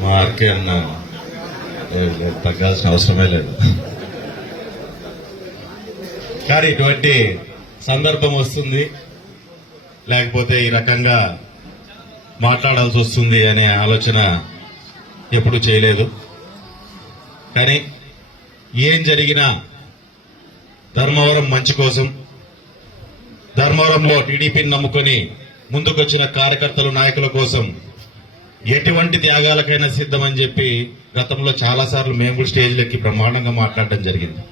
మా ఆర్కే అన్న తగ్గాల్సిన అవసరమే లేదు. కానీ ఇటువంటి సందర్భం వస్తుంది. లేకపోతే ఈ రకంగా మాట్లాడాల్సి వస్తుంది అనే ఆలోచన ఎప్పుడు చేయలేదు. కానీ ఏం జరిగినా ధర్మవరం మంచి కోసం ధర్మవరంలో టీడీపీని నమ్ముకొని ముందుకొచ్చిన కార్యకర్తలు నాయకుల కోసం ఎటువంటి త్యాగాలకైనా సిద్ధమని చెప్పి గతంలో చాలా సార్లు మేము కూడా స్టేజ్లెక్కి బ్రహ్మాండంగా మాట్లాడడం జరిగింది.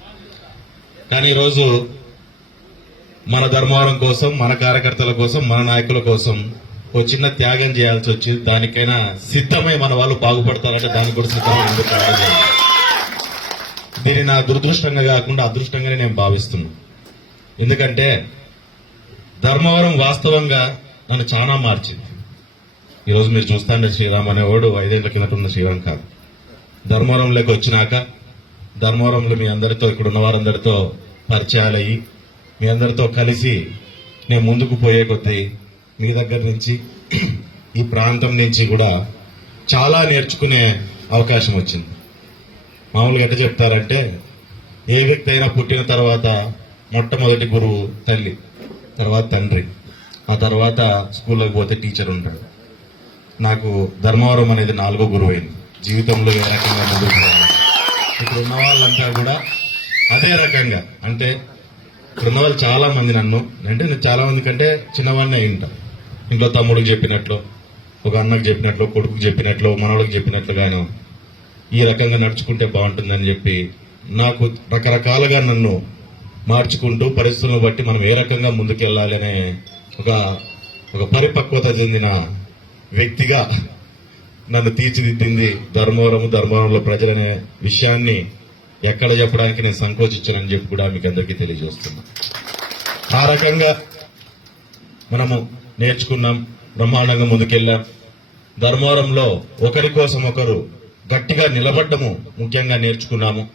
కానీ ఈరోజు మన ధర్మవరం కోసం మన కార్యకర్తల కోసం మన నాయకుల కోసం ఓ చిన్న త్యాగం చేయాల్సి వచ్చింది దానికైనా సిద్ధమై మన వాళ్ళు బాగుపడతారంటే దానికి కూడా సిద్ధమై దీన్ని నా దురదృష్టంగా కాకుండా అదృష్టంగానే నేను భావిస్తున్నాను. ఎందుకంటే ధర్మవరం వాస్తవంగా నన్ను చాలా మార్చింది. ఈరోజు మీరు చూస్తాండే శ్రీరామ్ అనేవాడు ఐదేళ్ళ కిందట ఉన్న శ్రీరామ్ కాదు. ధర్మవరంలోకి వచ్చినాక ధర్మవరంలో మీ అందరితో ఇక్కడ ఉన్న వారందరితో పరిచయాలు అయ్యి మీ అందరితో కలిసి నేను ముందుకు పోయే కొద్దీ మీ దగ్గర నుంచి ఈ ప్రాంతం నుంచి కూడా చాలా నేర్చుకునే అవకాశం వచ్చింది. మామూలుగా ఎట్లా చెప్తారంటే ఏ వ్యక్తి అయినా పుట్టిన తర్వాత మొట్టమొదటి గురువు తల్లి తర్వాత తండ్రి. ఆ తర్వాత స్కూల్లోకి పోతే టీచర్ ఉంటాడు. నాకు ధర్మవరం అనేది నాలుగో గురువు అయింది జీవితంలో ఏ రకంగా ముందుకు ఇక్కడ ఉన్న వాళ్ళంతా కూడా అదే రకంగా. అంటే ఇక్కడ ఉన్న వాళ్ళు చాలా మంది నన్ను అంటే నేను చాలా మంది కంటే చిన్నవాడినే ఉంటా. ఇంట్లో తమ్ముడికి చెప్పినట్లు ఒక అన్నకు చెప్పినట్లు కొడుకు చెప్పినట్లు మనవాళ్ళకి చెప్పినట్లుగాను ఈ రకంగా నడుచుకుంటే బాగుంటుందని చెప్పి నాకు రకరకాలుగా నన్ను మార్చుకుంటూ పరిస్థితులను బట్టి మనం ఏ రకంగా ముందుకెళ్ళాలి అనే ఒక ఒక పరిపక్వత చెందిన వ్యక్తిగా నన్ను తీర్చిదిద్దింది ధర్మవరం ధర్మవరంలో ప్రజలనే విషయాన్ని ఎక్కడ చెప్పడానికి నేను సంకోచించానని చెప్పి కూడా మీకు అందరికీ తెలియజేస్తున్నా. ఆ రకంగా మనము నేర్చుకున్నాం బ్రహ్మాండంగా ముందుకెళ్ళాం. ధర్మవరంలో ఒకరి కోసం ఒకరు గట్టిగా నిలబడ్డము ముఖ్యంగా నేర్చుకున్నాము.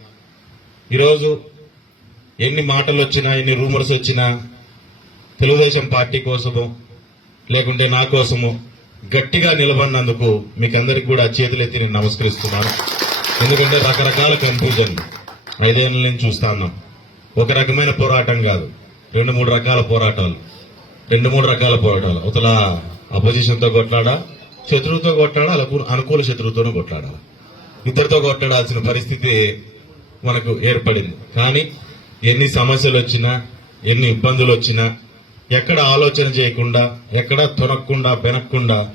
ఈరోజు ఎన్ని మాటలు వచ్చినా ఎన్ని రూమర్స్ వచ్చినా తెలుగుదేశం పార్టీ కోసము లేకుంటే నా కోసము గట్టిగా నిలబడినందుకు మీకందరికి కూడా చేతులెత్తి నేను నమస్కరిస్తున్నాను. ఎందుకంటే రకరకాల కన్ఫ్యూజన్ ఐదేళ్ళ నుంచి చూస్తాను ఒక రకమైన పోరాటం కాదు. రెండు మూడు రకాల పోరాటాలు. రెండు మూడు రకాల పోరాటాలు. అవతల అపోజిషన్తో కొట్లాడా శత్రువుతో కొట్లాడా లేకపోతే అనుకూల శత్రువుతోనూ కొట్లాడాలి? ఇద్దరితో కొట్లాడాల్సిన పరిస్థితి మనకు ఏర్పడింది. కానీ ఎన్ని సమస్యలు వచ్చినా ఎన్ని ఇబ్బందులు వచ్చినా ఎక్కడ ఆలోచన చేయకుండా ఎక్కడ తొనక్కుండా బెనక్కుండా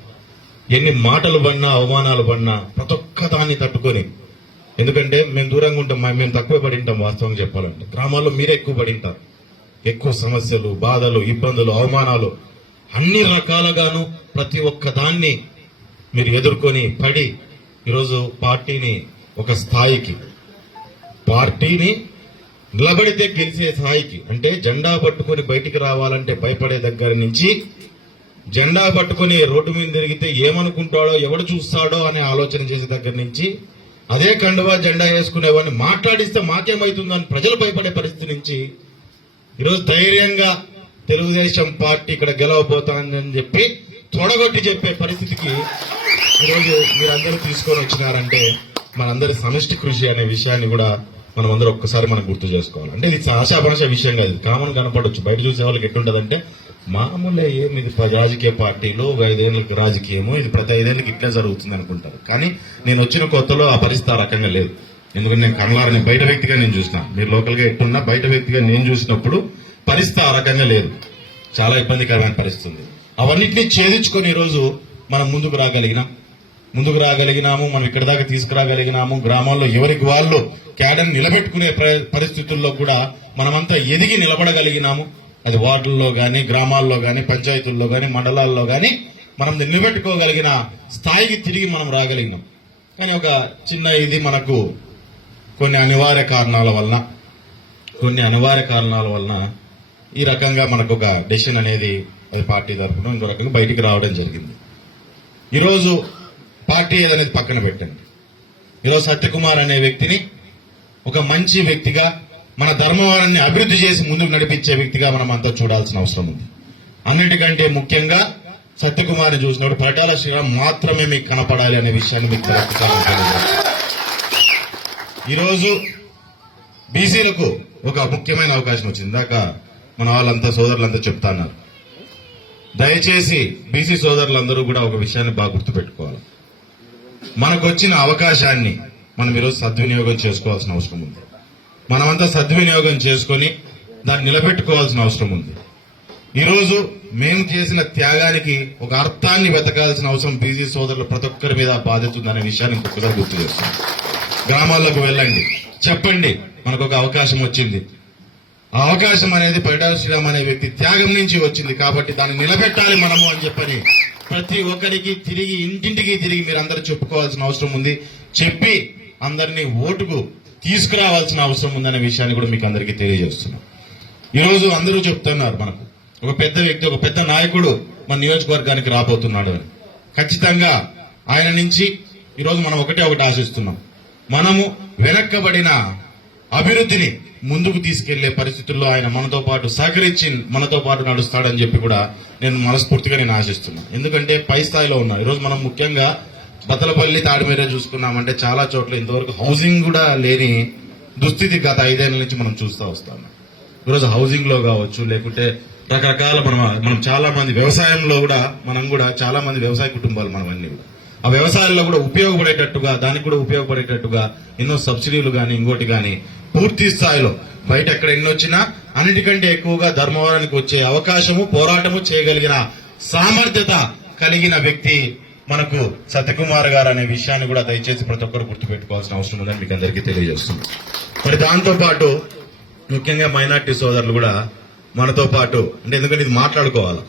ఎన్ని మాటలు పడినా అవమానాలు పడినా ప్రతి ఒక్క దాన్ని తట్టుకొని. ఎందుకంటే మేము దూరంగా ఉంటాం మేము తక్కువ పడి ఉంటాం వాస్తవంగా చెప్పాలంటే. గ్రామాల్లో మీరే ఎక్కువ పడి ఉంటారు. ఎక్కువ సమస్యలు బాధలు ఇబ్బందులు అవమానాలు అన్ని రకాలుగాను ప్రతి ఒక్క దాన్ని మీరు ఎదుర్కొని పడి ఈరోజు పార్టీని ఒక స్థాయికి పార్టీని నిలబడితే గెలిచే స్థాయికి అంటే జెండా పట్టుకొని బయటికి రావాలంటే భయపడే దగ్గర నుంచి జెండా పట్టుకొని రోడ్డు మీద తిరిగితే ఏమనుకుంటాడో ఎవడు చూస్తాడో అనే ఆలోచన చేసే దగ్గర నుంచి అదే కండువా జెండా వేసుకునేవాడిని మాట్లాడిస్తే మాకేమవుతుందో అని ప్రజలు భయపడే పరిస్థితి నుంచి ఈరోజు ధైర్యంగా తెలుగుదేశం పార్టీ ఇక్కడ గెలవబోతానని చెప్పి తొడగొట్టి చెప్పే పరిస్థితికి ఈరోజు మీరందరూ తీసుకొని వచ్చినారంటే మనందరి సమిష్టి కృషి అనే విషయాన్ని కూడా మనం అందరూ ఒక్కసారి మనం గుర్తు చేసుకోవాలి. అంటే ఇది ఆశాభాష విషయం కాదు. ఇది కామన్ కనపడవచ్చు బయట చూసే వాళ్ళకి ఎట్లుంటదంటే మామూలే ఏమి ఇది రాజకీయ పార్టీలు ఒక ఐదేళ్ళకి రాజకీయము ఇది ప్రతి ఐదేళ్ళకి ఇట్లా జరుగుతుంది అనుకుంటారు. కానీ నేను వచ్చిన కొత్తలో ఆ పరిస్థితి ఆ రకంగా లేదు. ఎందుకంటే నేను కమలారని బయట వ్యక్తిగా నేను చూసిన. మీరు లోకల్గా ఎట్టున్నా బయట వ్యక్తిగా నేను చూసినప్పుడు పరిస్థితి ఆ రకంగా లేదు. చాలా ఇబ్బందికరమైన పరిస్థితి ఉంది. అవన్నింటినీ ఛేదించుకొని ఈరోజు మనం ముందుకు రాగలిగినా ముందుకు రాగలిగినాము మనం ఇక్కడ దాకా తీసుకురాగలిగినాము. గ్రామాల్లో ఎవరికి వాళ్ళు క్యాడర్ నిలబెట్టుకునే పరిస్థితుల్లో కూడా మనమంతా ఎదిగి నిలబడగలిగినాము. అది వార్డుల్లో కానీ గ్రామాల్లో కానీ పంచాయతీల్లో కానీ మండలాల్లో కానీ మనం నిలబెట్టుకోగలిగిన స్థాయికి తిరిగి మనం రాగలిగినాం. కానీ ఒక చిన్న ఇది మనకు కొన్ని అనివార్య కారణాల వలన కొన్ని అనివార్య కారణాల వలన ఈ రకంగా మనకు ఒక డెసిషన్ అనేది అది పార్టీ తరఫున ఇంకో రకంగా బయటికి రావడం జరిగింది. ఈరోజు పార్టీ ఏదనేది పక్కన పెట్టండి. ఈరోజు సత్యకుమార్ అనే వ్యక్తిని ఒక మంచి వ్యక్తిగా మన ధర్మవరాన్ని అభివృద్ధి చేసి ముందుకు నడిపించే వ్యక్తిగా మనం అంతా చూడాల్సిన అవసరం ఉంది. అన్నిటికంటే ముఖ్యంగా సత్యకుమార్ని చూసినప్పుడు పటాల శ్రీరామ్ మాత్రమే మీకు కనపడాలి అనే విషయాన్ని మీకు ఈరోజు బీసీలకు ఒక ముఖ్యమైన అవకాశం వచ్చింది. ఇందాక మన వాళ్ళంతా సోదరులంతా చెప్తా దయచేసి బీసీ సోదరులందరూ కూడా ఒక విషయాన్ని బాగా గుర్తుపెట్టుకోవాలి. మనకొచ్చిన అవకాశాన్ని మనం ఈరోజు సద్వినియోగం చేసుకోవాల్సిన అవసరం ఉంది. మనమంతా సద్వినియోగం చేసుకొని దాన్ని నిలబెట్టుకోవాల్సిన అవసరం ఉంది. ఈరోజు మేము చేసిన త్యాగానికి ఒక అర్థాన్ని వెతకాల్సిన అవసరం బీజీ సోదరులు ప్రతి ఒక్కరి మీద బాధితుందనే విషయాన్ని ఇంకొకసారి గుర్తు చేస్తాం గ్రామాల్లోకి వెళ్ళండి. చెప్పండి మనకు ఒక అవకాశం వచ్చింది. ఆ అవకాశం అనేది పరిటాల శ్రీరామ్ అనే వ్యక్తి త్యాగం నుంచి వచ్చింది కాబట్టి దాన్ని నిలబెట్టాలి మనము అని చెప్పని ప్రతి ఒక్కరికి తిరిగి ఇంటింటికి తిరిగి మీరు అందరూ చెప్పుకోవాల్సిన అవసరం ఉంది. చెప్పి అందరినీ ఓటుకు తీసుకురావాల్సిన అవసరం ఉందనే విషయాన్ని కూడా మీకు అందరికీ తెలియజేస్తున్నాం. ఈరోజు అందరూ చెప్తున్నారు మనకు. ఒక పెద్ద వ్యక్తి ఒక పెద్ద నాయకుడు మన నియోజకవర్గానికి రాబోతున్నాడు అని. ఖచ్చితంగా ఆయన నుంచి ఈరోజు మనం ఒకటే ఒకటి ఆశిస్తున్నాం. మనము వెనక్కబడిన అభివృద్ధిని ముందుకు తీసుకెళ్ళే పరిస్థితుల్లో ఆయన మనతో పాటు సహకరించి మనతో పాటు నడుస్తాడని చెప్పి కూడా నేను మనస్ఫూర్తిగా నేను ఆశిస్తున్నాను ఎందుకంటే పై స్థాయిలో ఉన్నారు. ఈరోజు మనం ముఖ్యంగా బతలపల్లి తాడిమేర చూసుకున్నామంటే చాలా చోట్ల ఇంతవరకు హౌసింగ్ కూడా లేని దుస్థితి గత ఐదేళ్ళ నుంచి మనం చూస్తూ వస్తాం. ఈరోజు హౌసింగ్లో కావచ్చు లేకుంటే రకరకాల మనం మనం చాలా మంది వ్యవసాయంలో కూడా మనం కూడా చాలా మంది వ్యవసాయ కుటుంబాలు మనం అన్ని కూడా. ఆ వ్యవసాయంలో కూడా ఉపయోగపడేటట్టుగా దానికి కూడా ఉపయోగపడేటట్టుగా ఎన్నో సబ్సిడీలు కానీ ఇంకోటి కానీ పూర్తి స్థాయిలో బయట ఎక్కడ ఎన్ని వచ్చినా అన్నిటికంటే ఎక్కువగా ధర్మవరానికి వచ్చే అవకాశము పోరాటము చేయగలిగిన సామర్థ్యత కలిగిన వ్యక్తి మనకు సత్యకుమార్ గారు అనే విషయాన్ని కూడా దయచేసి ప్రతి ఒక్కరు గుర్తుపెట్టుకోవాల్సిన అవసరం ఉందని మీకు అందరికీ తెలియజేస్తుంది మరి దాంతోపాటు ముఖ్యంగా మైనార్టీ సోదరులు కూడా మనతో పాటు అంటే ఎందుకంటే ఇది మాట్లాడుకోవాలి.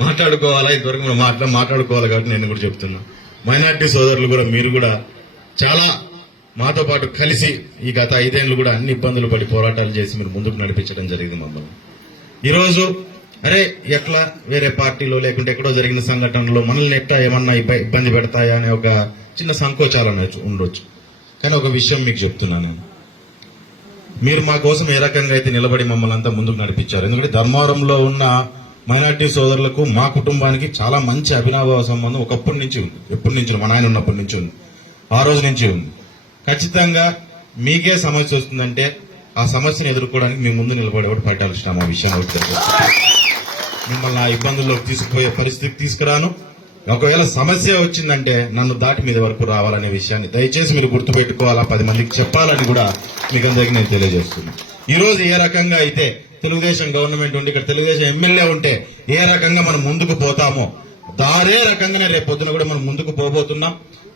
మాట్లాడుకోవాలా? ఇంతవరకు మనం మాట్లా మాట్లాడుకోవాలి కాబట్టి నేను కూడా చెప్తున్నా. మైనార్టీ సోదరులు కూడా మీరు కూడా చాలా మాతో పాటు కలిసి ఈ గత ఐదేళ్ళు కూడా అన్ని ఇబ్బందులు పడి పోరాటాలు చేసి మీరు ముందుకు నడిపించడం జరిగింది మమ్మల్ని. ఈరోజు అరే ఎట్లా వేరే పార్టీలో లేకుంటే ఎక్కడో జరిగిన సంఘటనలో మనల్ని ఎట్లా ఏమన్నా ఇబ్బంది పెడతాయా అనే ఒక చిన్న సంకోచాలు అనొచ్చు ఉండొచ్చు. కానీ ఒక విషయం మీకు చెప్తున్నాను మీరు మా కోసం ఏ రకంగా అయితే నిలబడి మమ్మల్ని అంతా ముందుకు నడిపించారు. ఎందుకంటే ధర్మవరంలో ఉన్న మైనార్టీ సోదరులకు మా కుటుంబానికి చాలా మంచి అభినవ సంబంధం ఒకప్పటి నుంచి ఉంది. ఎప్పటి నుంచి మా నాయన ఉన్నప్పటి నుంచి ఉంది. ఆ రోజు నుంచి ఉంది. ఖచ్చితంగా మీకే సమస్య వస్తుందంటే ఆ సమస్యను ఎదుర్కోవడానికి మీ ముందు నిలబడేవాడు పట్టాల్సిన ఆ విషయం ఒకటి మిమ్మల్ని ఆ ఇబ్బందుల్లోకి తీసుకుపోయే పరిస్థితికి తీసుకురాను. ఒకవేళ సమస్య వచ్చిందంటే నన్ను దాటి మీద వరకు రావాలనే విషయాన్ని దయచేసి మీరు గుర్తుపెట్టుకోవాలా? పది మందికి చెప్పాలని కూడా మీకు అందరికీ నేను తెలియజేస్తున్నాను. ఈరోజు ఏ రకంగా అయితే తెలుగుదేశం గవర్నమెంట్ ఉండి ఇక్కడ తెలుగుదేశం ఎమ్మెల్యే ఉంటే ఏ రకంగా మనం ముందుకు పోతామో దారే రకంగానే రేపు పొద్దున కూడా మనం ముందుకు పోబోతున్నాం.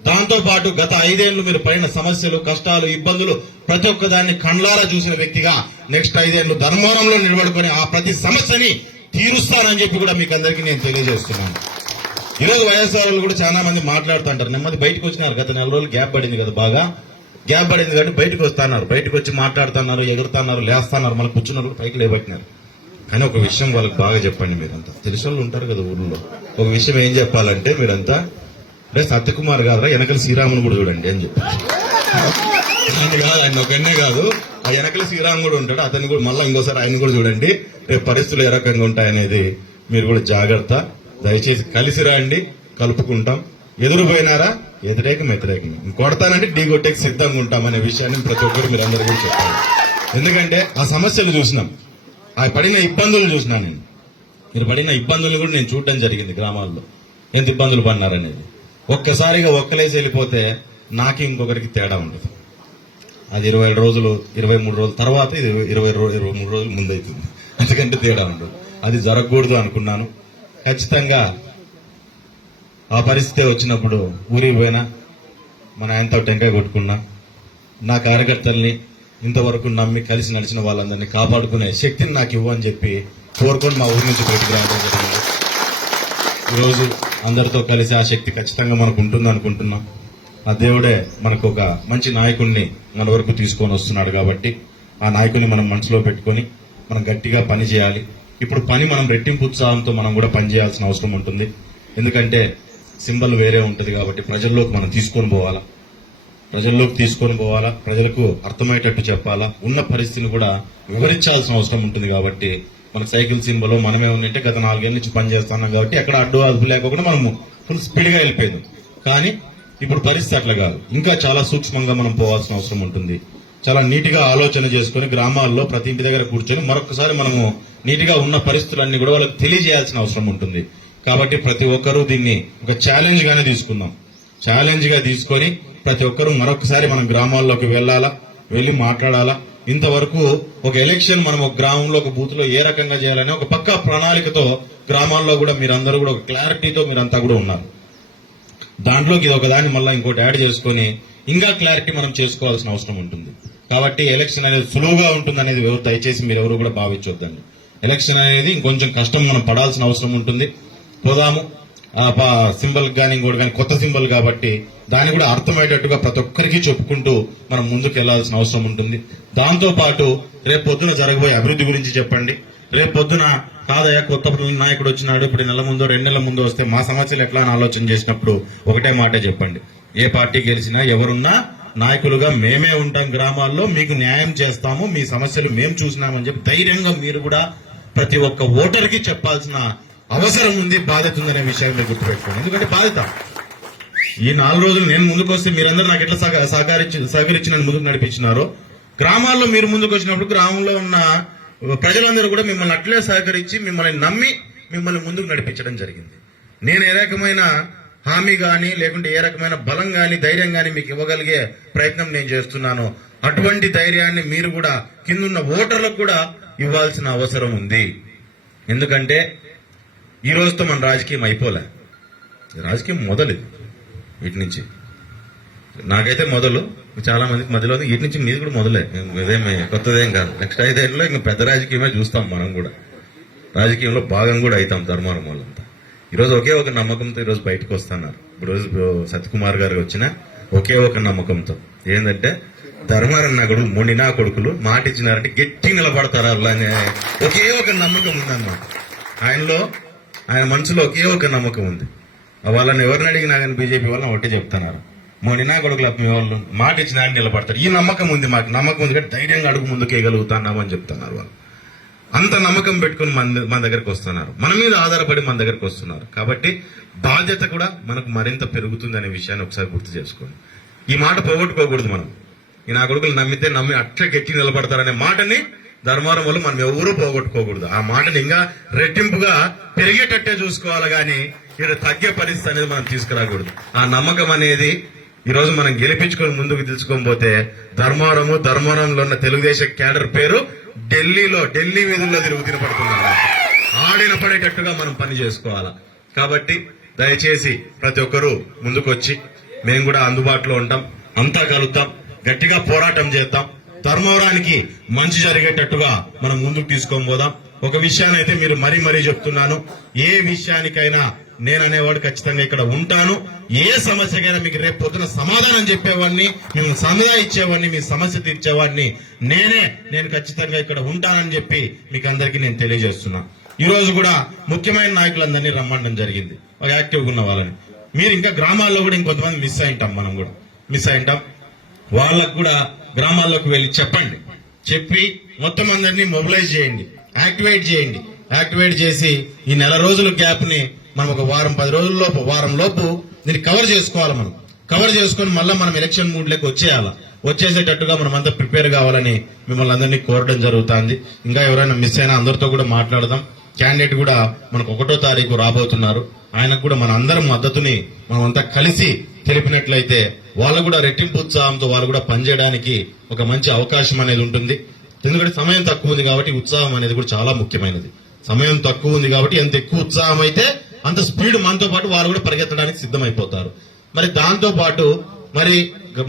దాంతో పాటు గత ఐదేళ్ళు మీరు పడిన సమస్యలు కష్టాలు ఇబ్బందులు ప్రతి ఒక్కదాన్ని కండ్లారా చూసిన వ్యక్తిగా నెక్స్ట్ ఐదేళ్ళు ధర్మవరంలో నిలబడుకొని ఆ ప్రతి సమస్యని తీరుస్తానని చెప్పి కూడా మీకు అందరికీ నేను తెలియజేస్తున్నాను. ఈరోజు వైఎస్ఆర్ వాళ్ళు కూడా చాలా మంది మాట్లాడుతుంటారు. నెమ్మది బయటకు వచ్చినారు. గత నెల రోజులు గ్యాప్ పడింది కదా బాగా. గ్యాప్ పడింది కాబట్టి బయటకు వస్తున్నారు. బయటకు వచ్చి మాట్లాడుతున్నారు ఎగురుతున్నారు లేస్తున్నారు మళ్ళీ కూర్చున్నారు కూడా పైకి లేబట్టినారు కానీ ఒక విషయం వాళ్ళకి బాగా చెప్పండి మీరంతా. తెలిసిన వాళ్ళు ఉంటారు కదా ఊళ్ళో ఒక విషయం ఏం చెప్పాలంటే మీరంతా అంటే సత్యకుమార్ కాదురా వెనకల శ్రీరాముని కూడా చూడండి అని చెప్పి. ఆయన కాదు ఆయన ఒకనే కాదు. ఆ వెనకల శ్రీరామ్ కూడా ఉంటాడు. అతన్ని కూడా మళ్ళీ ఇంకోసారి ఆయన కూడా చూడండి. రేపు పరిస్థితులు ఏ రకంగా ఉంటాయనేది మీరు కూడా జాగ్రత్త. దయచేసి కలిసి రండి కలుపుకుంటాం. ఎదురుపోయినారా? వ్యతిరేకం వ్యతిరేకం. కొడతానంటే డీ కొట్టేకి సిద్ధంగా ఉంటాం అనే విషయాన్ని ప్రతి ఒక్కరు మీరు అందరికీ కూడా చెప్పాలి. ఎందుకంటే ఆ సమస్యలు చూసినాం. ఆ పడిన ఇబ్బందులు చూసినాను నేను. మీరు పడిన ఇబ్బందులు కూడా నేను చూడడం జరిగింది గ్రామాల్లో. ఎంత ఇబ్బందులు పడినారనేది. ఒక్కసారిగా ఒక్కలేసి వెళ్ళిపోతే నాకు ఇంకొకరికి తేడా ఉండదు. అది ఇరవై రోజులు ఇరవై మూడు రోజుల తర్వాత ఇది ఇరవై ఇరవై మూడు రోజులు ముందైతుంది. ఎందుకంటే తేడా ఉండదు. అది జరగకూడదు అనుకున్నాను. ఖచ్చితంగా ఆ పరిస్థితి వచ్చినప్పుడు ఊరికి పోయినా మన ఆయనతో టెంకాయ కొట్టుకున్నా నా కార్యకర్తల్ని ఇంతవరకు నమ్మి కలిసి నడిచిన వాళ్ళందరినీ కాపాడుకునే శక్తిని నాకు ఇవ్వని చెప్పి కోరుకొని మా ఊరి నుంచి బయటకు రావడం జరిగింది. ఈరోజు అందరితో కలిసి ఆ శక్తి ఖచ్చితంగా మనకు ఉంటుంది అనుకుంటున్నాం. ఆ దేవుడే మనకు ఒక మంచి నాయకుడిని మన వరకు తీసుకొని వస్తున్నాడు కాబట్టి ఆ నాయకుని మనం మనసులో పెట్టుకొని మనం గట్టిగా పని చేయాలి. ఇప్పుడు పని మనం రెట్టింపు ఉత్సాహంతో మనం కూడా పని చేయాల్సిన అవసరం ఉంటుంది. ఎందుకంటే సింబల్ వేరే ఉంటుంది కాబట్టి ప్రజల్లోకి మనం తీసుకొని పోవాలా. ప్రజల్లోకి తీసుకొని పోవాలా. ప్రజలకు అర్థమయ్యేటట్టు చెప్పాలా. ఉన్న పరిస్థితిని కూడా వివరించాల్సిన అవసరం ఉంటుంది కాబట్టి మన సైకిల్ సింబల్ మనమే ఉన్నట్టే గత నాలుగేళ్ళ నుంచి పనిచేస్తున్నాం కాబట్టి ఎక్కడ అడ్డు అదుపు లేకుండా మనము ఫుల్ స్పీడ్గా వెళ్ళిపోయింది. కానీ ఇప్పుడు పరిస్థితి అట్లా కాదు. ఇంకా చాలా సూక్ష్మంగా మనం పోవాల్సిన అవసరం ఉంటుంది. చాలా నీట్గా ఆలోచన చేసుకుని గ్రామాల్లో ప్రతి ఇంటి దగ్గర కూర్చొని మరొకసారి మనము నీట్గా ఉన్న పరిస్థితులన్నీ కూడా వాళ్ళకి తెలియజేయాల్సిన అవసరం ఉంటుంది. కాబట్టి ప్రతి ఒక్కరూ దీన్ని ఒక ఛాలెంజ్గానే తీసుకుందాం. ఛాలెంజ్గా తీసుకొని ప్రతి ఒక్కరూ మరొకసారి మన గ్రామాల్లోకి వెళ్ళాలా? వెళ్ళి మాట్లాడాలా? ఇంతవరకు ఒక ఎలక్షన్ మనం ఒక గ్రామంలో ఒక బూత్లో ఏ రకంగా చేయాలని ఒక పక్క ప్రణాళికతో గ్రామాల్లో కూడా మీరందరూ కూడా ఒక క్లారిటీతో మీరంతా కూడా ఉన్నారు. దాంట్లోకి ఇది ఒకదాన్ని మళ్ళీ ఇంకోటి యాడ్ చేసుకొని ఇంకా క్లారిటీ మనం చేసుకోవాల్సిన అవసరం ఉంటుంది. కాబట్టి ఎలక్షన్ అనేది సులువుగా ఉంటుంది అనేది దయచేసి మీరు ఎవరు కూడా భావించొద్దండి. ఎలక్షన్ అనేది ఇంకొంచెం కష్టం మనం పడాల్సిన అవసరం ఉంటుంది. పోదాము. సింబల్ కానీ ఇంకోటి కానీ కొత్త సింబల్ కాబట్టి దాన్ని కూడా అర్థమయ్యేటట్టుగా ప్రతి ఒక్కరికి చెప్పుకుంటూ మనం ముందుకు వెళ్ళాల్సిన అవసరం ఉంటుంది. దాంతో పాటు రేపు పొద్దున జరగబోయే అభివృద్ధి గురించి చెప్పండి. రేపు పొద్దున కాదయ్య కొత్త నాయకుడు వచ్చినాడు. ఇప్పుడు నెల ముందు రెండు నెలల ముందు వస్తే మా సమస్యలు ఎట్లా అని ఆలోచన చేసినప్పుడు ఒకటే మాటే చెప్పండి. ఏ పార్టీ గెలిచినా ఎవరున్నా నాయకులుగా మేమే ఉంటాం గ్రామాల్లో మీకు న్యాయం చేస్తాము మీ సమస్యలు మేము చూసినామని చెప్పి ధైర్యంగా మీరు కూడా ప్రతి ఒక్క ఓటర్కి చెప్పాల్సిన అవసరం ఉంది బాధ్యత ఉందనే విషయాన్ని మీరు గుర్తుపెట్టుకోండి. ఎందుకంటే బాధ్యత. ఈ నాలుగు రోజులు నేను ముందుకు వస్తే మీరందరూ నాకు ఎట్లా సహక- సహకరించి సహకరించి నన్ను ముందుకు నడిపించినారో గ్రామాల్లో మీరు ముందుకు వచ్చినప్పుడు గ్రామంలో ఉన్న ప్రజలందరూ కూడా మిమ్మల్ని అట్లే సహకరించి మిమ్మల్ని నమ్మి మిమ్మల్ని ముందుకు నడిపించడం జరిగింది. నేను ఏ రకమైన హామీ కానీ లేకుంటే ఏ రకమైన బలం కానీ ధైర్యం కానీ మీకు ఇవ్వగలిగే ప్రయత్నం నేను చేస్తున్నాను అటువంటి ధైర్యాన్ని మీరు కూడా కిందున్న ఓటర్లకు కూడా ఇవ్వాల్సిన అవసరం ఉంది. ఎందుకంటే ఈ రోజుతో మన రాజకీయం అయిపోలే. రాజకీయం మొదలు వీటి నుంచి. నాకైతే మొదలు. చాలా మందికి మధ్యలో ఉంది. వీటి నుంచి మీది కూడా మొదలే. ఇదేమే కొత్తదేం కాదు. నెక్స్ట్ ఐదేళ్ళలో ఇంకా పెద్ద రాజకీయమే చూస్తాం మనం కూడా. రాజకీయంలో భాగం కూడా అవుతాం ధర్మారం వాళ్ళంతా. ఈరోజు ఒకే ఒక నమ్మకంతో ఈరోజు బయటకు వస్తున్నారు. ఇప్పుడు రోజు సత్యకుమార్ గారు వచ్చిన ఒకే ఒక నమ్మకంతో. ఏంటంటే ధర్మారం నా కొడుకు మొండి నా కొడుకులు మాట ఇచ్చినారంటే గట్టి నిలబడతారు అలా అనే ఒకే ఒక నమ్మకం ఉందన్నమాట. ఆయనలో ఆయన మనసులో ఒకే ఒక నమ్మకం ఉంది. వాళ్ళని ఎవరిని అడిగినా కానీ బీజేపీ వాళ్ళని ఒకటే చెప్తున్నారు. మొన్న కొడుకులు మీ వాళ్ళు మాట ఇచ్చిన ఆయన నిలబడతారు. ఈ నమ్మకం ఉంది మాకు. నమ్మకం ఉంది కానీ ధైర్యంగా అడుగు ముందుకేయగలుగుతున్నాము అని చెప్తున్నారు వాళ్ళు. అంత నమ్మకం పెట్టుకుని మన మన దగ్గరకు వస్తున్నారు. మన మీద ఆధారపడి మన దగ్గరకు వస్తున్నారు. కాబట్టి బాధ్యత కూడా మనకు మరింత పెరుగుతుంది అనే విషయాన్ని ఒకసారి గుర్తు చేసుకోండి. ఈ మాట పోగొట్టుకోకూడదు మనం. ఈ నా కొడుకులు నమ్మితే నమ్మి అట్లా గట్టి నిలబడతారనే మాటని ధర్మారం వల్ల మనం ఎవరూ పోగొట్టుకోకూడదు. ఆ మాటని ఇంకా రెట్టింపుగా పెరిగేటట్టే చూసుకోవాలి కానీ ఇక్కడ తగ్గే పరిస్థితి అనేది మనం తీసుకురాకూడదు. ఆ నమ్మకం అనేది ఈరోజు మనం గెలిపించుకొని ముందుకు తెలుసుకోకపోతే ధర్మారము ధర్మారంలో ఉన్న తెలుగుదేశం క్యాడర్ పేరు ఢిల్లీలో ఢిల్లీ వీధుల్లో తిరుగు తినపడుతున్నాం ఆడిన పడేటట్టుగా మనం పని చేసుకోవాలా. కాబట్టి దయచేసి ప్రతి ఒక్కరూ ముందుకొచ్చి మేము కూడా అందుబాటులో ఉంటాం. అంతా కలుద్దాం. గట్టిగా పోరాటం చేద్దాం. ధర్మవరానికి మంచి జరిగేటట్టుగా మనం ముందుకు తీసుకొని పోదాం. ఒక విషయాన్ని అయితే మీరు మరీ మరీ చెప్తున్నాను. ఏ విషయానికైనా నేను అనేవాడు ఖచ్చితంగా ఇక్కడ ఉంటాను. ఏ సమస్యకైనా మీకు రేపు పొద్దున సమాధానం చెప్పేవాడిని మేము సలహా ఇచ్చేవాడిని మీ సమస్య తీర్చేవాడిని నేనే నేను ఖచ్చితంగా ఇక్కడ ఉంటానని చెప్పి మీకు అందరికీ నేను తెలియజేస్తున్నా. ఈ రోజు కూడా ముఖ్యమైన నాయకులందరినీ రమ్మడం జరిగింది. ఒక యాక్టివ్గా ఉన్న వాళ్ళని. మీరు ఇంకా గ్రామాల్లో కూడా ఇంకొంతమంది మిస్ అయింటాం మనం కూడా. మిస్ అయింటాం వాళ్ళకు కూడా గ్రామాల్లోకి వెళ్ళి చెప్పండి. చెప్పి మొత్తం అందరినీ మొబిలైజ్ చేయండి. యాక్టివేట్ చేయండి. యాక్టివేట్ చేసి ఈ నెల రోజుల గ్యాప్ని మనం ఒక వారం పది రోజుల లోపు వారం లోపు దీన్ని కవర్ చేసుకోవాలి మనం. కవర్ చేసుకొని మళ్ళీ మనం ఎలక్షన్ మూడ్ లెక్క వచ్చేయాలి? వచ్చేసేటట్టుగా మనం అంతా ప్రిపేర్ కావాలని మిమ్మల్ని అందరినీ కోరడం జరుగుతుంది. ఇంకా ఎవరైనా మిస్ అయినా అందరితో కూడా మాట్లాడదాం. క్యాండిడేట్ కూడా మనకు ఒకటో తారీఖు రాబోతున్నారు. ఆయనకు కూడా మన అందరం మద్దతుని మనం అంతా కలిసి తెలిపినట్లయితే వాళ్ళు కూడా రెట్టింపు ఉత్సాహంతో వాళ్ళు కూడా పనిచేయడానికి ఒక మంచి అవకాశం అనేది ఉంటుంది. ఎందుకంటే సమయం తక్కువ ఉంది కాబట్టి ఉత్సాహం అనేది కూడా చాలా ముఖ్యమైనది. సమయం తక్కువ ఉంది కాబట్టి ఎంత ఎక్కువ ఉత్సాహం అయితే అంత స్పీడ్ మనతో పాటు వారు కూడా పరిగెత్తడానికి సిద్ధమైపోతారు. మరి దాంతో పాటు మరి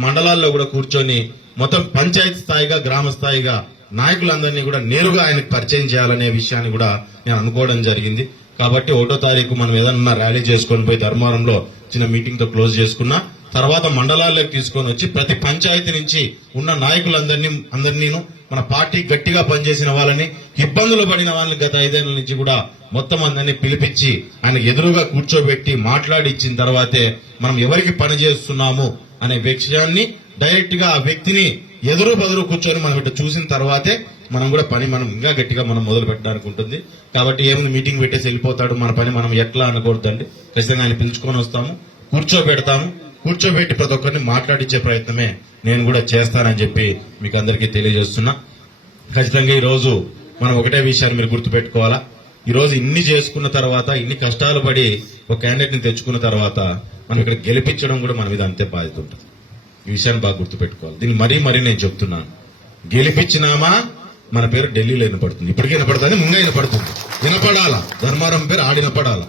మండలాల్లో కూడా కూర్చొని మొత్తం పంచాయతీ స్థాయిగా గ్రామ స్థాయిగా నాయకులందరినీ కూడా నేరుగా ఆయనకు పరిచయం చేయాలనే విషయాన్ని కూడా నేను అనుకోవడం జరిగింది. కాబట్టి ఒకటో తారీఖు మనం ఏదన్నా ర్యాలీ చేసుకొని పోయి ధర్మవరంలో చిన్న మీటింగ్తో క్లోజ్ చేసుకున్నా తర్వాత మండలాల్లోకి తీసుకొని వచ్చి ప్రతి పంచాయతీ నుంచి ఉన్న నాయకులందరినీ అందరినీ మన పార్టీ గట్టిగా పనిచేసిన వాళ్ళని ఇబ్బందులు పడిన వాళ్ళని గత ఐదేళ్ళ నుంచి కూడా మొత్తం అందరినీ పిలిపించి ఆయన ఎదురుగా కూర్చోబెట్టి మాట్లాడి ఇచ్చిన తర్వాతే మనం ఎవరికి పని చేస్తున్నాము అనే విషయాన్ని డైరెక్ట్గా ఆ వ్యక్తిని ఎదురు బెదురు కూర్చొని మనం ఇటు చూసిన తర్వాతే మనం కూడా పని మనం ఇంకా గట్టిగా మనం మొదలు పెట్టడానికి ఉంటుంది. కాబట్టి ఏముంది? మీటింగ్ పెట్టేసి వెళ్ళిపోతాడు. మన పని మనం ఎట్లా అనకూడదండి? ఖచ్చితంగా ఆయన పిలుచుకొని వస్తాము. కూర్చోబెడతాము. కూర్చోబెట్టి ప్రతి ఒక్కరిని మాట్లాడించే ప్రయత్నమే నేను కూడా చేస్తానని చెప్పి మీకు అందరికీ తెలియజేస్తున్నా. ఖచ్చితంగా ఈరోజు మనం ఒకటే విషయాన్ని మీరు గుర్తుపెట్టుకోవాలా? ఈరోజు ఇన్ని చేసుకున్న తర్వాత ఇన్ని కష్టాలు పడి ఒక క్యాండిడేట్ని తెచ్చుకున్న తర్వాత మనం ఇక్కడ గెలిపించడం కూడా మన మీద అంతే బాధ్యత ఉంటుంది. ఈ విషయాన్ని బాగా గుర్తుపెట్టుకోవాలి. దీన్ని మరీ మరీ నేను చెప్తున్నాను. గెలిపించినామా? మన పేరు ఢిల్లీలో వినపడుతుంది. ఇప్పటికే వినపడుతుంది ముందే వినపడుతుంది. వినపడాలా? ధర్మారం పేరు ఆడినపడాలా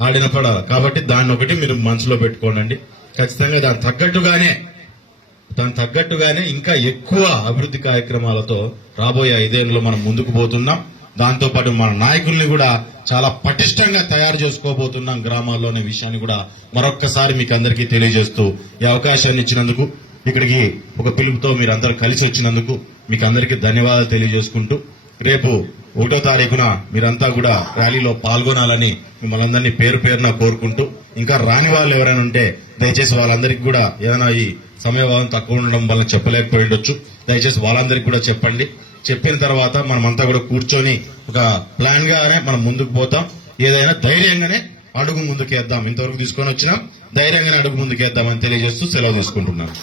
ఆడినపడాలా కాబట్టి దాన్ని ఒకటి మీరు మనసులో పెట్టుకోనండి ఖచ్చితంగా దాని తగ్గట్టుగానే దాని తగ్గట్టుగానే ఇంకా ఎక్కువ అభివృద్ధి కార్యక్రమాలతో రాబోయే ఐదేళ్ళలో మనం ముందుకు పోతున్నాం. దాంతోపాటు మన నాయకుల్ని కూడా చాలా పటిష్టంగా తయారు చేసుకోబోతున్నాం గ్రామాల్లో అనే విషయాన్ని కూడా మరొక్కసారి మీకు అందరికీ తెలియజేస్తూ ఈ అవకాశాన్ని ఇచ్చినందుకు ఇక్కడికి ఒక పిలుపుతో మీరు కలిసి వచ్చినందుకు మీకు అందరికీ ధన్యవాదాలు తెలియజేసుకుంటూ రేపు ఒకటో తారీఖున మీరంతా కూడా ర్యాలీలో పాల్గొనాలని మిమ్మల్ని అందరినీ పేరు పేరున కోరుకుంటూ ఇంకా రాని వాళ్ళు ఎవరైనా ఉంటే దయచేసి వాళ్ళందరికీ కూడా ఏదైనా ఈ సమయభావం తక్కువ ఉండడం వల్ల చెప్పలేకపోయి ఉండొచ్చు. దయచేసి వాళ్ళందరికీ కూడా చెప్పండి. చెప్పిన తర్వాత మనమంతా కూడా కూర్చొని ఒక ప్లాన్ గానే మనం ముందుకు పోతాం. ఏదైనా ధైర్యంగానే అడుగు ముందుకేద్దాం. ఇంతవరకు తీసుకొని వచ్చినాం. ధైర్యంగానే అడుగు ముందుకేద్దామని తెలియజేస్తూ సెలవు తీసుకుంటున్నాను.